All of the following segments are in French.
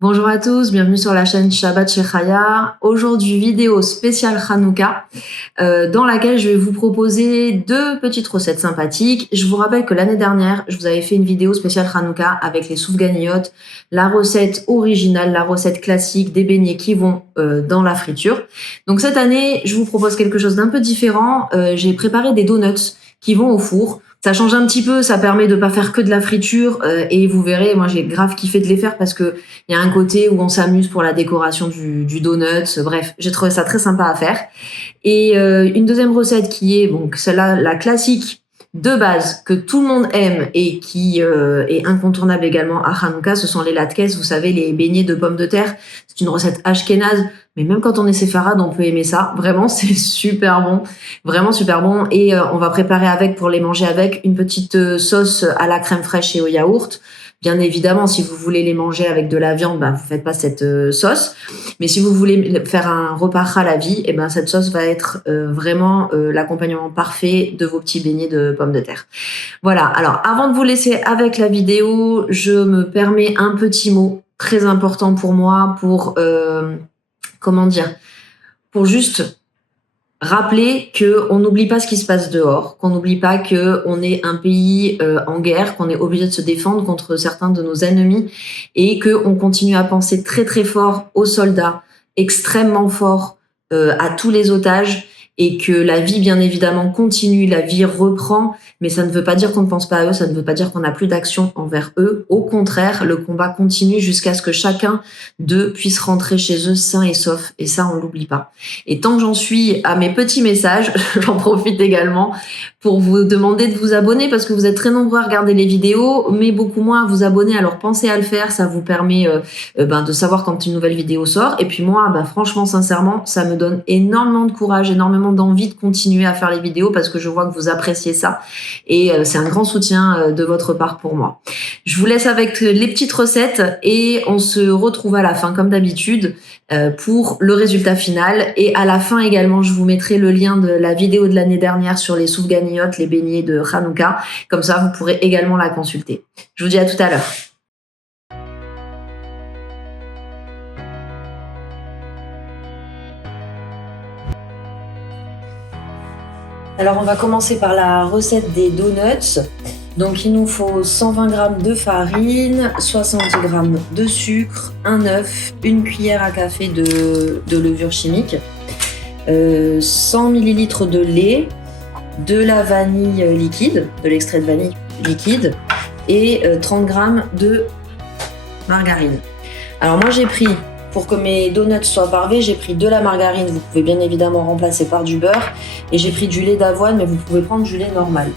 Bonjour à tous, bienvenue sur la chaîne Shabbat chez Chaya. Aujourd'hui, vidéo spéciale Hanouka dans laquelle je vais vous proposer deux petites recettes sympathiques. Je vous rappelle que l'année dernière, je vous avais fait une vidéo spéciale Hanouka avec les soufganiyot, la recette originale, la recette classique des beignets qui vont dans la friture. Donc cette année, je vous propose quelque chose d'un peu différent. J'ai préparé des donuts qui vont au four. Ça change un petit peu, ça permet de pas faire que de la friture et vous verrez, moi j'ai grave kiffé de les faire parce que il y a un côté où on s'amuse pour la décoration du donut. Bref, j'ai trouvé ça très sympa à faire. Et une deuxième recette qui est donc celle-là, la classique de base que tout le monde aime et qui est incontournable également à Hanouka, ce sont les latkes, vous savez, les beignets de pommes de terre. C'est une recette ashkénaze, mais même quand on est séfarade, on peut aimer ça. Vraiment, c'est super bon, vraiment super bon. Et on va préparer avec, pour les manger avec, une petite sauce à la crème fraîche et au yaourt. Bien évidemment, si vous voulez les manger avec de la viande, bah, vous faites pas cette sauce. Mais si vous voulez faire un repas halavi, et ben cette sauce va être vraiment l'accompagnement parfait de vos petits beignets de pommes de terre. Voilà. Alors, avant de vous laisser avec la vidéo, je me permets un petit mot très important pour moi pour pour juste rappeler qu'on n'oublie pas ce qui se passe dehors, qu'on n'oublie pas qu'on est un pays en guerre, qu'on est obligé de se défendre contre certains de nos ennemis et qu'on continue à penser très très fort aux soldats, extrêmement fort à tous les otages et que la vie bien évidemment continue, la vie reprend, mais ça ne veut pas dire qu'on ne pense pas à eux, ça ne veut pas dire qu'on n'a plus d'action envers eux. Au contraire, le combat continue jusqu'à ce que chacun d'eux puisse rentrer chez eux sain et sauf, et ça on l'oublie pas. Et tant que j'en suis à mes petits messages, j'en profite également pour vous demander de vous abonner parce que vous êtes très nombreux à regarder les vidéos, mais beaucoup moins à vous abonner. Alors pensez à le faire, ça vous permet de savoir quand une nouvelle vidéo sort. Et puis moi, franchement, sincèrement, ça me donne énormément de courage, énormément d'envie de continuer à faire les vidéos parce que je vois que vous appréciez ça. Et c'est un grand soutien de votre part pour moi. Je vous laisse avec les petites recettes et on se retrouve à la fin comme d'habitude pour le résultat final. Et à la fin également, je vous mettrai le lien de la vidéo de l'année dernière sur les soufganiyot, les beignets de Hanouka. Comme ça, vous pourrez également la consulter. Je vous dis à tout à l'heure. Alors, on va commencer par la recette des donuts. Donc, il nous faut 120 g de farine, 60 g de sucre, un œuf, une cuillère à café de levure chimique, 100 ml de lait, de la vanille liquide, de l'extrait de vanille liquide et 30 g de margarine. Alors, moi, j'ai pris, pour que mes donuts soient parfaits, j'ai pris de la margarine, vous pouvez bien évidemment remplacer par du beurre, et j'ai pris du lait d'avoine, mais vous pouvez prendre du lait normal.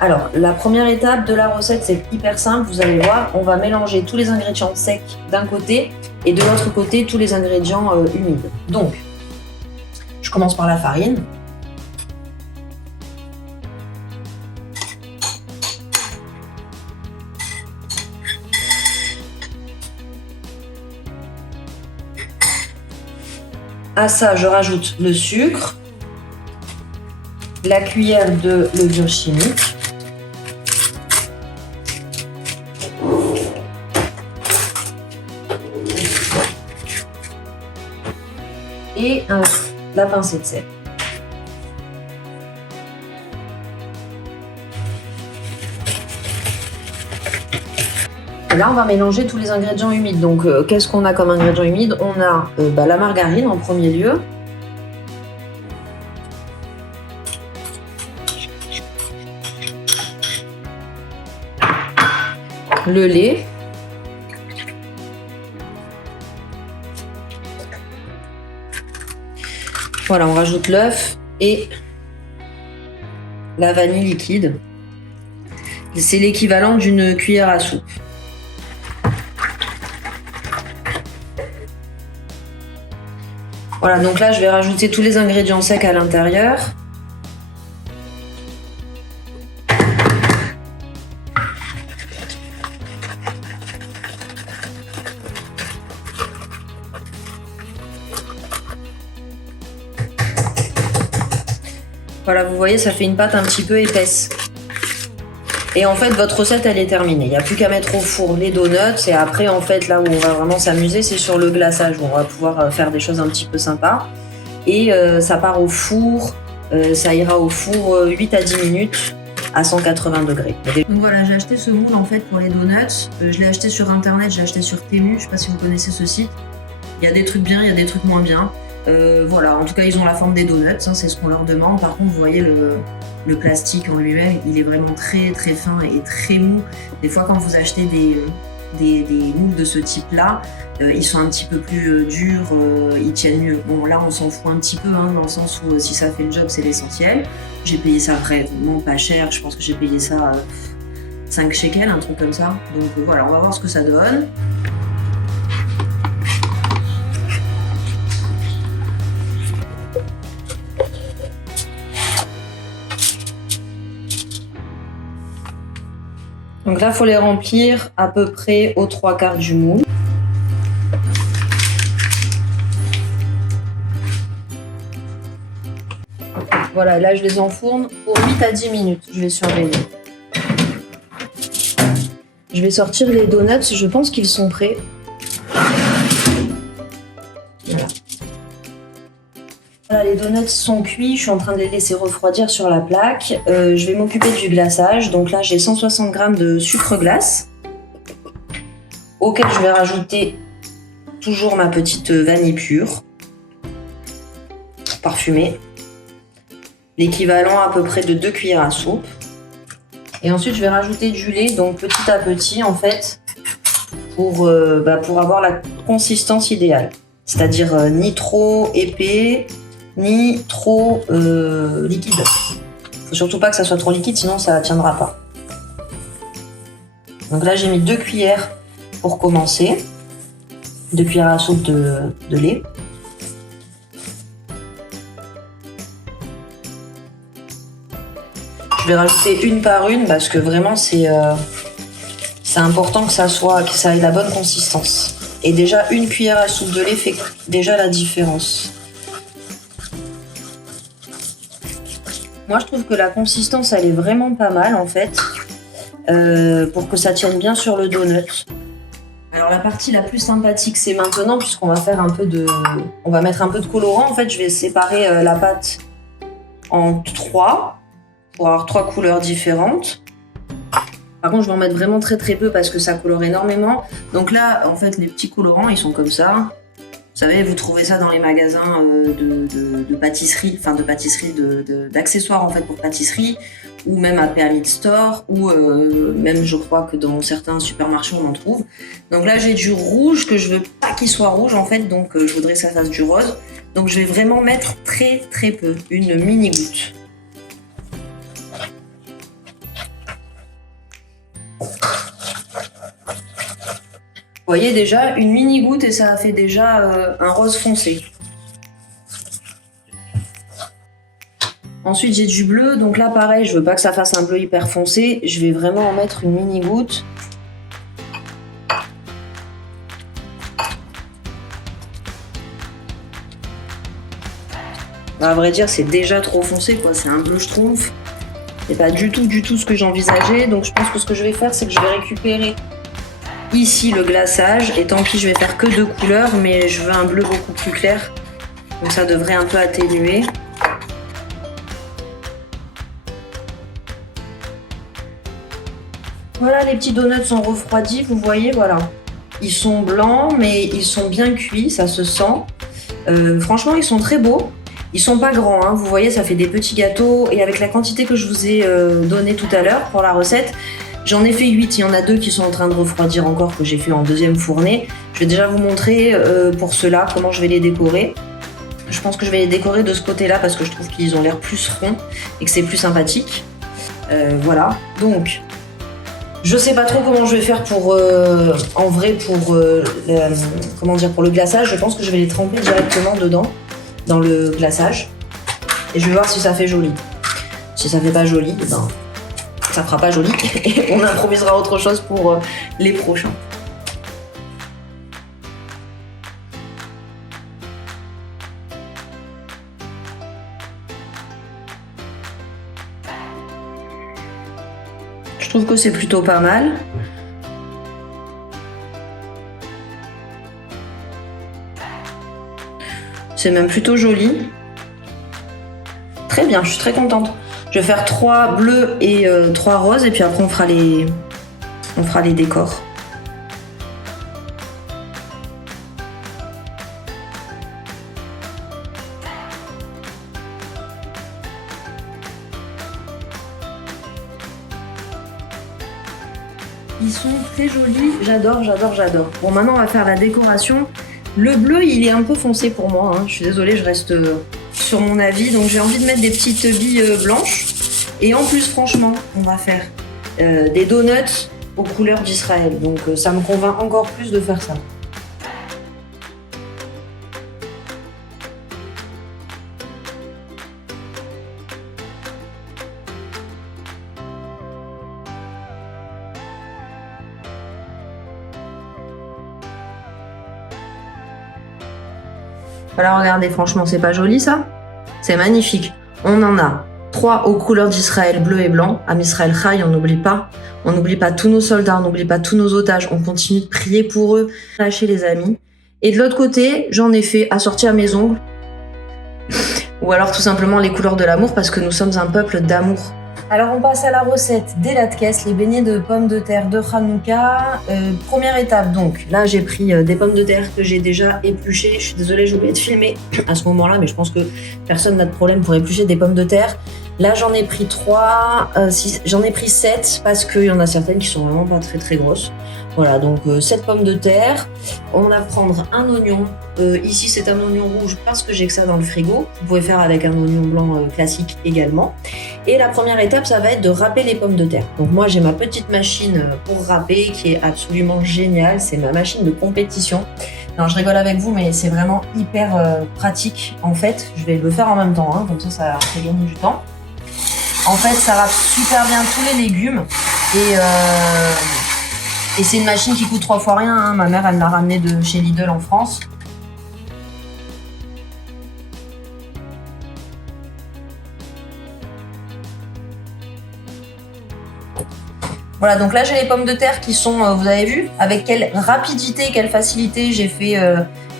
Alors, la première étape de la recette, c'est hyper simple, vous allez voir, on va mélanger tous les ingrédients secs d'un côté, et de l'autre côté, tous les ingrédients humides. Donc, je commence par la farine. À ça, je rajoute le sucre, la cuillère de levure chimique, et la pincée de sel. Et là, on va mélanger tous les ingrédients humides. Donc, qu'est-ce qu'on a comme ingrédients humides? On a la margarine en premier lieu. Le lait. Voilà, on rajoute l'œuf et la vanille liquide. C'est l'équivalent d'une cuillère à soupe. Voilà, donc là, je vais rajouter tous les ingrédients secs à l'intérieur. Voilà, vous voyez, ça fait une pâte un petit peu épaisse. Et en fait, votre recette, elle est terminée. Il n'y a plus qu'à mettre au four les donuts. Et après, en fait, là où on va vraiment s'amuser, c'est sur le glaçage, où on va pouvoir faire des choses un petit peu sympas. Et ça part au four. Ça ira au four 8 à 10 minutes à 180 degrés. Donc voilà, j'ai acheté ce moule en fait pour les donuts. Je l'ai acheté sur internet, j'ai acheté sur Temu. Je sais pas si vous connaissez ce site. Il y a des trucs bien, il y a des trucs moins bien. Voilà, en tout cas, ils ont la forme des donuts, hein, c'est ce qu'on leur demande. Par contre, vous voyez le plastique en lui-même, il est vraiment très très fin et très mou. Des fois, quand vous achetez des moules de ce type-là, ils sont un petit peu plus durs, ils tiennent mieux. Bon, là, on s'en fout un petit peu, hein, dans le sens où si ça fait le job, c'est l'essentiel. J'ai payé ça vraiment pas cher, je pense que j'ai payé ça 5 shekels, un truc comme ça. Donc voilà, on va voir ce que ça donne. Donc là, il faut les remplir à peu près aux 3/4 du moule. Voilà, là, je les enfourne pour 8 à 10 minutes. Je vais surveiller. Je vais sortir les donuts. Je pense qu'ils sont prêts. Voilà. Voilà, les donuts sont cuits, je suis en train de les laisser refroidir sur la plaque. Je vais m'occuper du glaçage. Donc là, j'ai 160 g de sucre glace, auquel je vais rajouter toujours ma petite vanille pure, parfumée, l'équivalent à peu près de 2 cuillères à soupe. Et ensuite, je vais rajouter du lait, donc petit à petit, en fait, pour avoir la consistance idéale. C'est-à-dire ni trop épais, ni trop liquide. Faut surtout pas que ça soit trop liquide, sinon ça tiendra pas. Donc là, j'ai mis 2 cuillères pour commencer. 2 cuillères à soupe de lait. Je vais rajouter une par une parce que vraiment c'est important que ça ait la bonne consistance. Et déjà, une cuillère à soupe de lait fait déjà la différence. Moi, je trouve que la consistance, elle est vraiment pas mal, en fait, pour que ça tienne bien sur le donut. Alors, la partie la plus sympathique, c'est maintenant, puisqu'on va faire on va mettre un peu de colorant. En fait, je vais séparer la pâte en 3, pour avoir 3 couleurs différentes. Par contre, je vais en mettre vraiment très très peu parce que ça colore énormément. Donc là, en fait, les petits colorants, ils sont comme ça. Vous savez, vous trouvez ça dans les magasins de pâtisserie, enfin d'accessoires en fait pour pâtisserie, ou même à Pyramid Store, ou même je crois que dans certains supermarchés on en trouve. Donc là j'ai du rouge que je veux pas qu'il soit rouge en fait, donc je voudrais que ça fasse du rose. Donc je vais vraiment mettre très très peu, une mini goutte. Vous voyez déjà, une mini goutte et ça a fait déjà un rose foncé. Ensuite, j'ai du bleu. Donc là, pareil, je veux pas que ça fasse un bleu hyper foncé. Je vais vraiment en mettre une mini goutte. À vrai dire, c'est déjà trop foncé, quoi. C'est un bleu schtroumpf. C'est pas du tout ce que j'envisageais. Donc je pense que ce que je vais faire, c'est que je vais récupérer ici le glaçage, et tant pis je vais faire que 2 couleurs, mais je veux un bleu beaucoup plus clair, donc ça devrait un peu atténuer. Voilà, les petits donuts sont refroidis, vous voyez, voilà. Ils sont blancs, mais ils sont bien cuits, ça se sent. Franchement, ils sont très beaux. Ils sont pas grands, hein. Vous voyez, ça fait des petits gâteaux, et avec la quantité que je vous ai donnée tout à l'heure pour la recette, j'en ai fait 8, il y en a 2 qui sont en train de refroidir encore, que j'ai fait en deuxième fournée. Je vais déjà vous montrer pour ceux-là comment je vais les décorer. Je pense que je vais les décorer de ce côté-là parce que je trouve qu'ils ont l'air plus ronds et que c'est plus sympathique. Voilà, donc je sais pas trop comment je vais faire pour pour le glaçage. Je pense que je vais les tremper directement dedans, dans le glaçage. Et je vais voir si ça fait joli. Si ça fait pas joli, ben ça fera pas joli et on improvisera autre chose pour les prochains. Je trouve que c'est plutôt pas mal. C'est même plutôt joli. Très bien, je suis très contente. Je vais faire 3 bleus et 3 roses et puis après on fera les décors. Ils sont très jolis, j'adore, j'adore, j'adore. Bon, maintenant on va faire la décoration. Le bleu, il est un peu foncé pour moi, hein. Je suis désolée, je reste sur mon avis. Donc j'ai envie de mettre des petites billes blanches. Et en plus, franchement, on va faire des donuts aux couleurs d'Israël. Donc ça me convainc encore plus de faire ça. Voilà, regardez, franchement, c'est pas joli ça? C'est magnifique. On en a 3 aux couleurs d'Israël, bleu et blanc. Am Israël Chai, on n'oublie pas. On n'oublie pas tous nos soldats, on n'oublie pas tous nos otages. On continue de prier pour eux. Lâchez les amis. Et de l'autre côté, j'en ai fait assortir mes ongles. Ou alors tout simplement les couleurs de l'amour parce que nous sommes un peuple d'amour. Alors on passe à la recette des latkes, les beignets de pommes de terre de Hanouka. Première étape donc, là j'ai pris des pommes de terre que j'ai déjà épluchées. Je suis désolée, j'ai oublié de filmer à ce moment-là, mais je pense que personne n'a de problème pour éplucher des pommes de terre. Là j'en ai pris 3, j'en ai pris 7 parce qu'il y en a certaines qui sont vraiment pas très très grosses. Voilà, donc 7 pommes de terre. On va prendre un oignon. Ici c'est un oignon rouge parce que j'ai que ça dans le frigo. Vous pouvez faire avec un oignon blanc classique également. Et la première étape, ça va être de râper les pommes de terre. Donc moi, j'ai ma petite machine pour râper qui est absolument géniale. C'est ma machine de compétition. Non, je rigole avec vous, mais c'est vraiment hyper pratique. En fait, je vais le faire en même temps, hein, comme ça fait gagner du temps. En fait, ça râpe super bien tous les légumes. Et c'est une machine qui coûte 3 fois rien, hein. Ma mère, elle me l'a ramenée de chez Lidl en France. Voilà, donc là j'ai les pommes de terre qui sont, vous avez vu, avec quelle rapidité, quelle facilité j'ai fait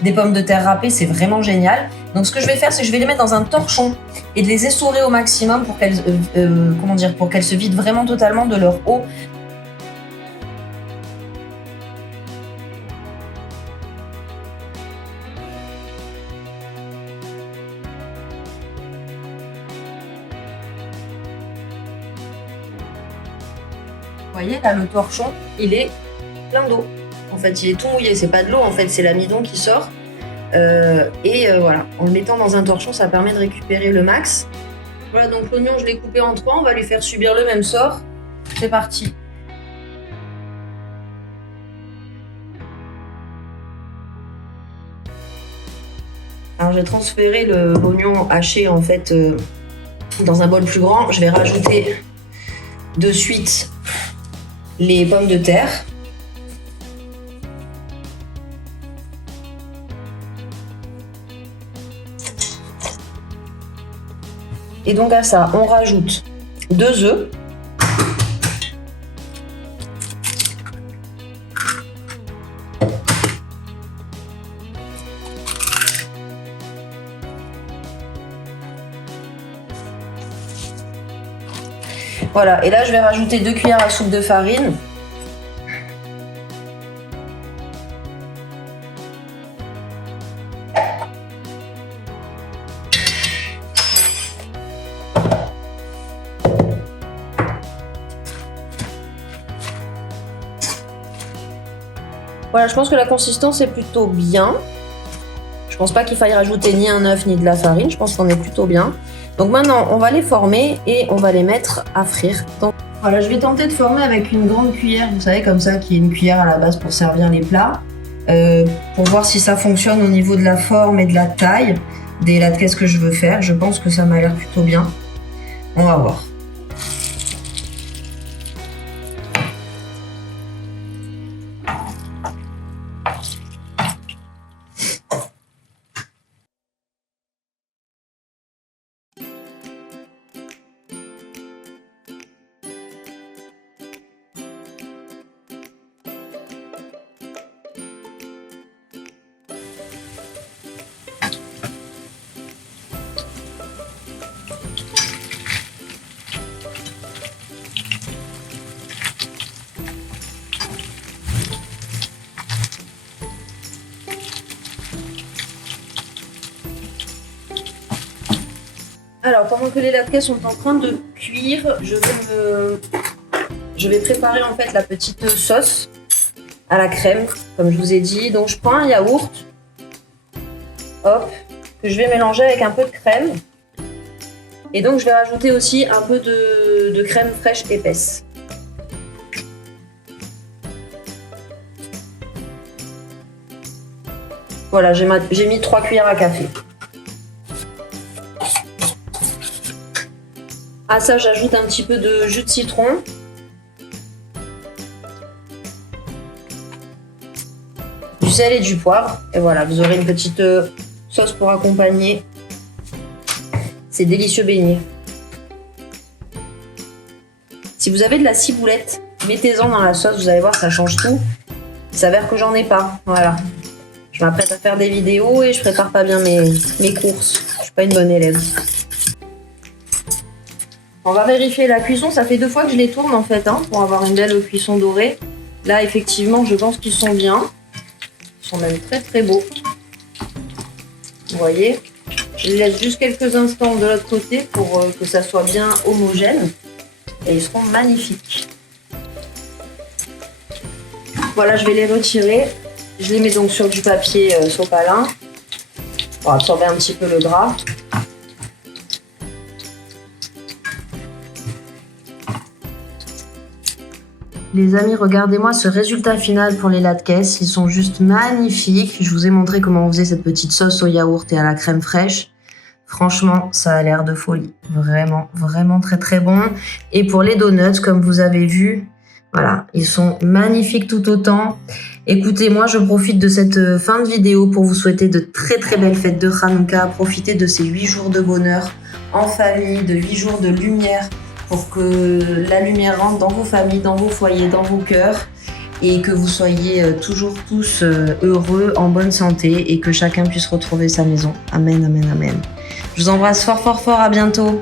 des pommes de terre râpées, c'est vraiment génial. Donc ce que je vais faire, c'est que je vais les mettre dans un torchon et de les essorer au maximum pour qu'elles pour qu'elles se vident vraiment totalement de leur eau. Vous voyez, là, le torchon, il est plein d'eau. En fait, il est tout mouillé. C'est pas de l'eau, en fait, c'est l'amidon qui sort. Voilà, en le mettant dans un torchon, ça permet de récupérer le max. Voilà, donc l'oignon, je l'ai coupé en 3. On va lui faire subir le même sort. C'est parti. Alors, j'ai transféré l'oignon haché, en fait, dans un bol plus grand. Je vais rajouter de suite les pommes de terre. Et donc à ça, on rajoute 2 œufs. Voilà, et là je vais rajouter 2 cuillères à soupe de farine. Voilà, je pense que la consistance est plutôt bien. Je pense pas qu'il faille rajouter ni un œuf ni de la farine, je pense qu'on est plutôt bien. Donc maintenant, on va les former et on va les mettre à frire. Donc, voilà, je vais tenter de former avec une grande cuillère, vous savez, comme ça, qui est une cuillère à la base pour servir les plats, pour voir si ça fonctionne au niveau de la forme et de la taille des latkes que je veux faire. Je pense que ça m'a l'air plutôt bien. On va voir. Alors, pendant que les latkes sont en train de cuire, je vais préparer en fait la petite sauce à la crème, comme je vous ai dit. Donc, je prends un yaourt, hop, que je vais mélanger avec un peu de crème. Et donc, je vais rajouter aussi un peu de crème fraîche épaisse. Voilà, j'ai mis 3 cuillères à café. À ça, j'ajoute un petit peu de jus de citron. Du sel et du poivre. Et voilà, vous aurez une petite sauce pour accompagner ces délicieux beignets. Si vous avez de la ciboulette, mettez-en dans la sauce, vous allez voir, ça change tout. Il s'avère que j'en ai pas, voilà. Je m'apprête à faire des vidéos et je prépare pas bien mes courses. Je suis pas une bonne élève. On va vérifier la cuisson, ça fait 2 fois que je les tourne en fait, hein, pour avoir une belle cuisson dorée. Là, effectivement, je pense qu'ils sont bien. Ils sont même très très beaux. Vous voyez, je les laisse juste quelques instants de l'autre côté pour que ça soit bien homogène. Et ils seront magnifiques. Voilà, je vais les retirer. Je les mets donc sur du papier sopalin pour absorber un petit peu le gras. Les amis, regardez-moi ce résultat final pour les latkes. Ils sont juste magnifiques. Je vous ai montré comment on faisait cette petite sauce au yaourt et à la crème fraîche. Franchement, ça a l'air de folie. Vraiment, vraiment très très bon. Et pour les donuts, comme vous avez vu, voilà, ils sont magnifiques tout autant. Écoutez, moi je profite de cette fin de vidéo pour vous souhaiter de très très belles fêtes de Hanouka. Profitez de ces 8 jours de bonheur en famille, de 8 jours de lumière pour que la lumière rentre dans vos familles, dans vos foyers, dans vos cœurs et que vous soyez toujours tous heureux, en bonne santé et que chacun puisse retrouver sa maison. Amen, amen, amen. Je vous embrasse fort fort fort, à bientôt.